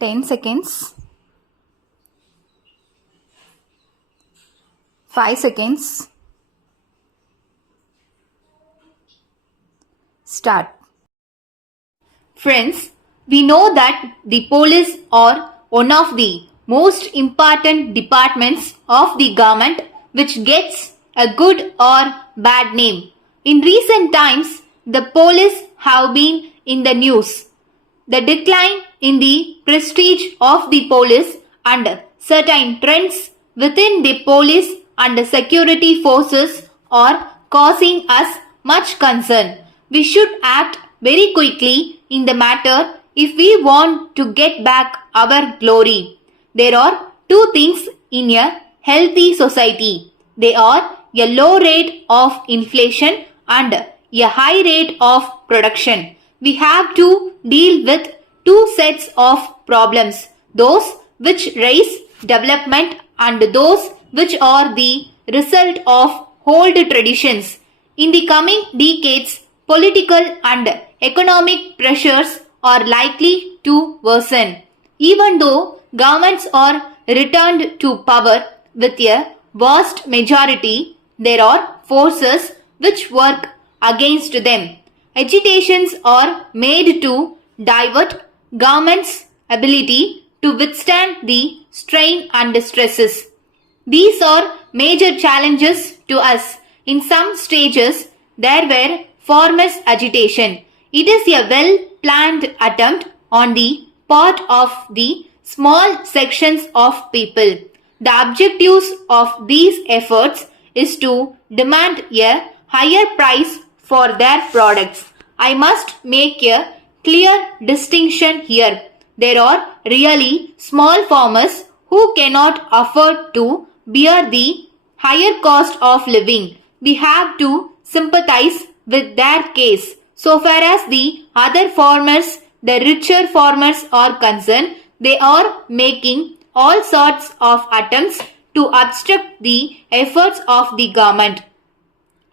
10 seconds, 5 seconds, start. Friends, we know that the police are one of the most important departments of the government which gets a good or bad name. In recent times, the police have been in the news. The decline in the prestige of the police and certain trends within the police and security forces are causing us much concern. We should act very quickly in the matter if we want to get back our glory. There are two things in a healthy society. They are a low rate of inflation and a high rate of production. We have to deal with two sets of problems, those which raise development and those which are the result of old traditions. In the coming decades, political and economic pressures are likely to worsen. Even though governments are returned to power with a vast majority, there are forces which work against them. Agitations are made to divert government's ability to withstand the strain and stresses. These are major challenges to us. In some stages, there were formless agitation. It is a well-planned attempt on the part of the small sections of people. The objectives of these efforts is to demand a higher price for their products. I must make a clear distinction here. There are really small farmers who cannot afford to bear the higher cost of living. We have to sympathize with their case. So far as the other farmers, the richer farmers are concerned, they are making all sorts of attempts to obstruct the efforts of the government.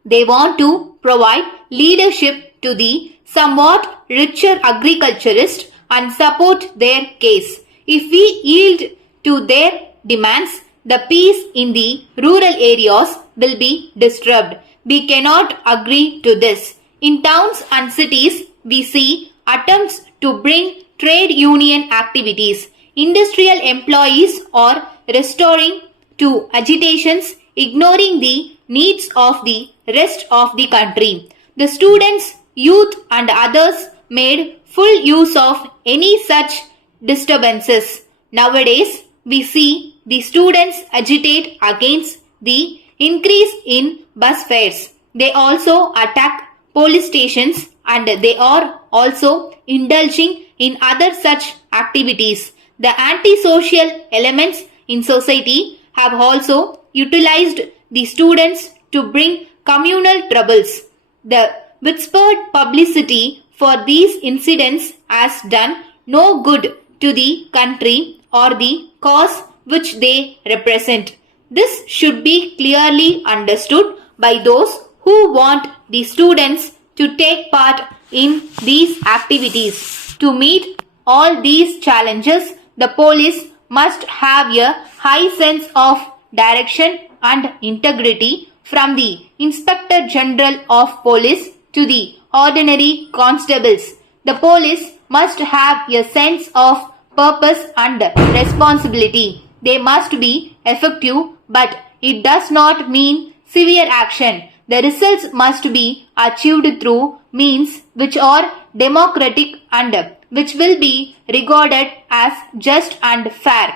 They want to provide leadership to the somewhat richer agriculturists and support their case. If we yield to their demands, the peace in the rural areas will be disturbed. We cannot agree to this. In towns and cities, we see attempts to bring trade union activities. Industrial employees are restoring to agitations, ignoring the needs of the rest of the country. The students, youth and others made full use of any such disturbances. Nowadays, we see the students agitate against the increase in bus fares. They also attack police stations and they are also indulging in other such activities. The antisocial elements in society have also utilized the students to bring communal troubles. The whispered publicity for these incidents has done no good to the country or the cause which they represent. This should be clearly understood by those who want the students to take part in these activities. To meet all these challenges, the police must have a high sense of direction and integrity from the Inspector General of Police to the ordinary constables. The police must have a sense of purpose and responsibility. They must be effective, but it does not mean severe action. The results must be achieved through means which are democratic and which will be regarded as just and fair.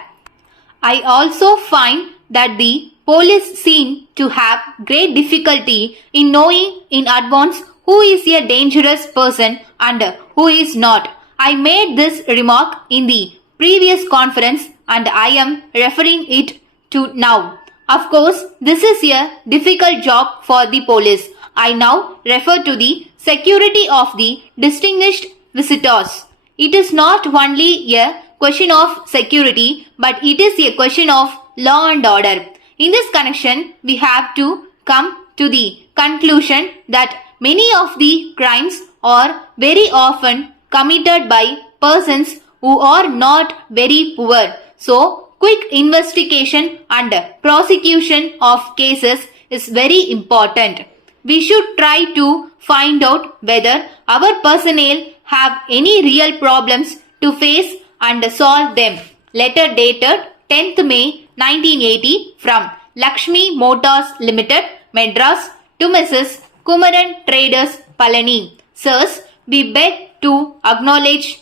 I also find that the police seem to have great difficulty in knowing in advance who is a dangerous person and who is not. I made this remark in the previous conference and I am referring it to now. Of course, this is a difficult job for the police. I now refer to the security of the distinguished visitors. It is not only a question of security, but it is a question of law and order. In this connection, we have to come to the conclusion that many of the crimes are very often committed by persons who are not very poor. So, quick investigation and prosecution of cases is very important. We should try to find out whether our personnel have any real problems to face and solve them. Letter dated 10th May 1980 from Lakshmi Motors Limited, Madras to Mrs. Kumaran Traders, Palani. Sirs, we beg to acknowledge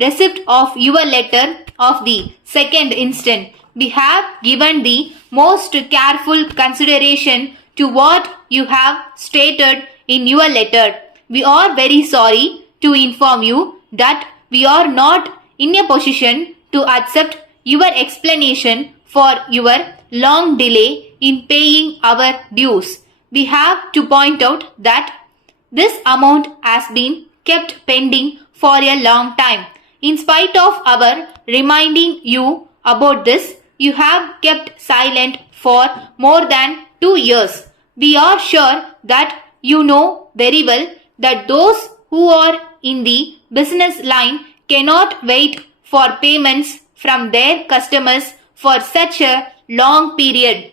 receipt of your letter of the 2nd instant. We have given the most careful consideration to what you have stated in your letter. We are very sorry to inform you that we are not in a position to accept your explanation for your long delay in paying our dues. We have to point out that this amount has been kept pending for a long time. In spite of our reminding you about this, you have kept silent for more than 2 years. We are sure that you know very well that those who are in the business line cannot wait for payments from their customers for such a long period.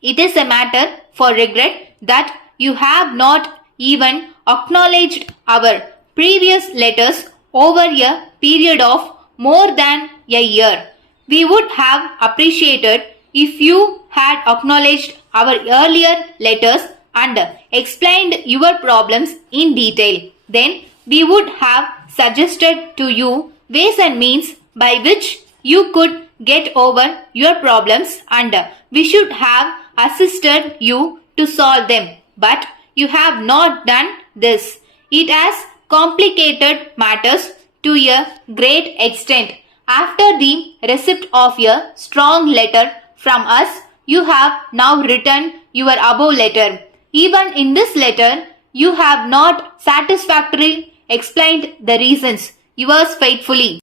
It is a matter for regret that you have not even acknowledged our previous letters over a period of more than a year. We would have appreciated if you had acknowledged our earlier letters and explained your problems in detail. Then we would have suggested to you ways and means by which you could get over your problems and we should have assisted you to solve them. But you have not done this. It has complicated matters to a great extent. After the receipt of a strong letter from us, you have now written your above letter. Even in this letter, you have not satisfactorily explained the reasons. Yours faithfully.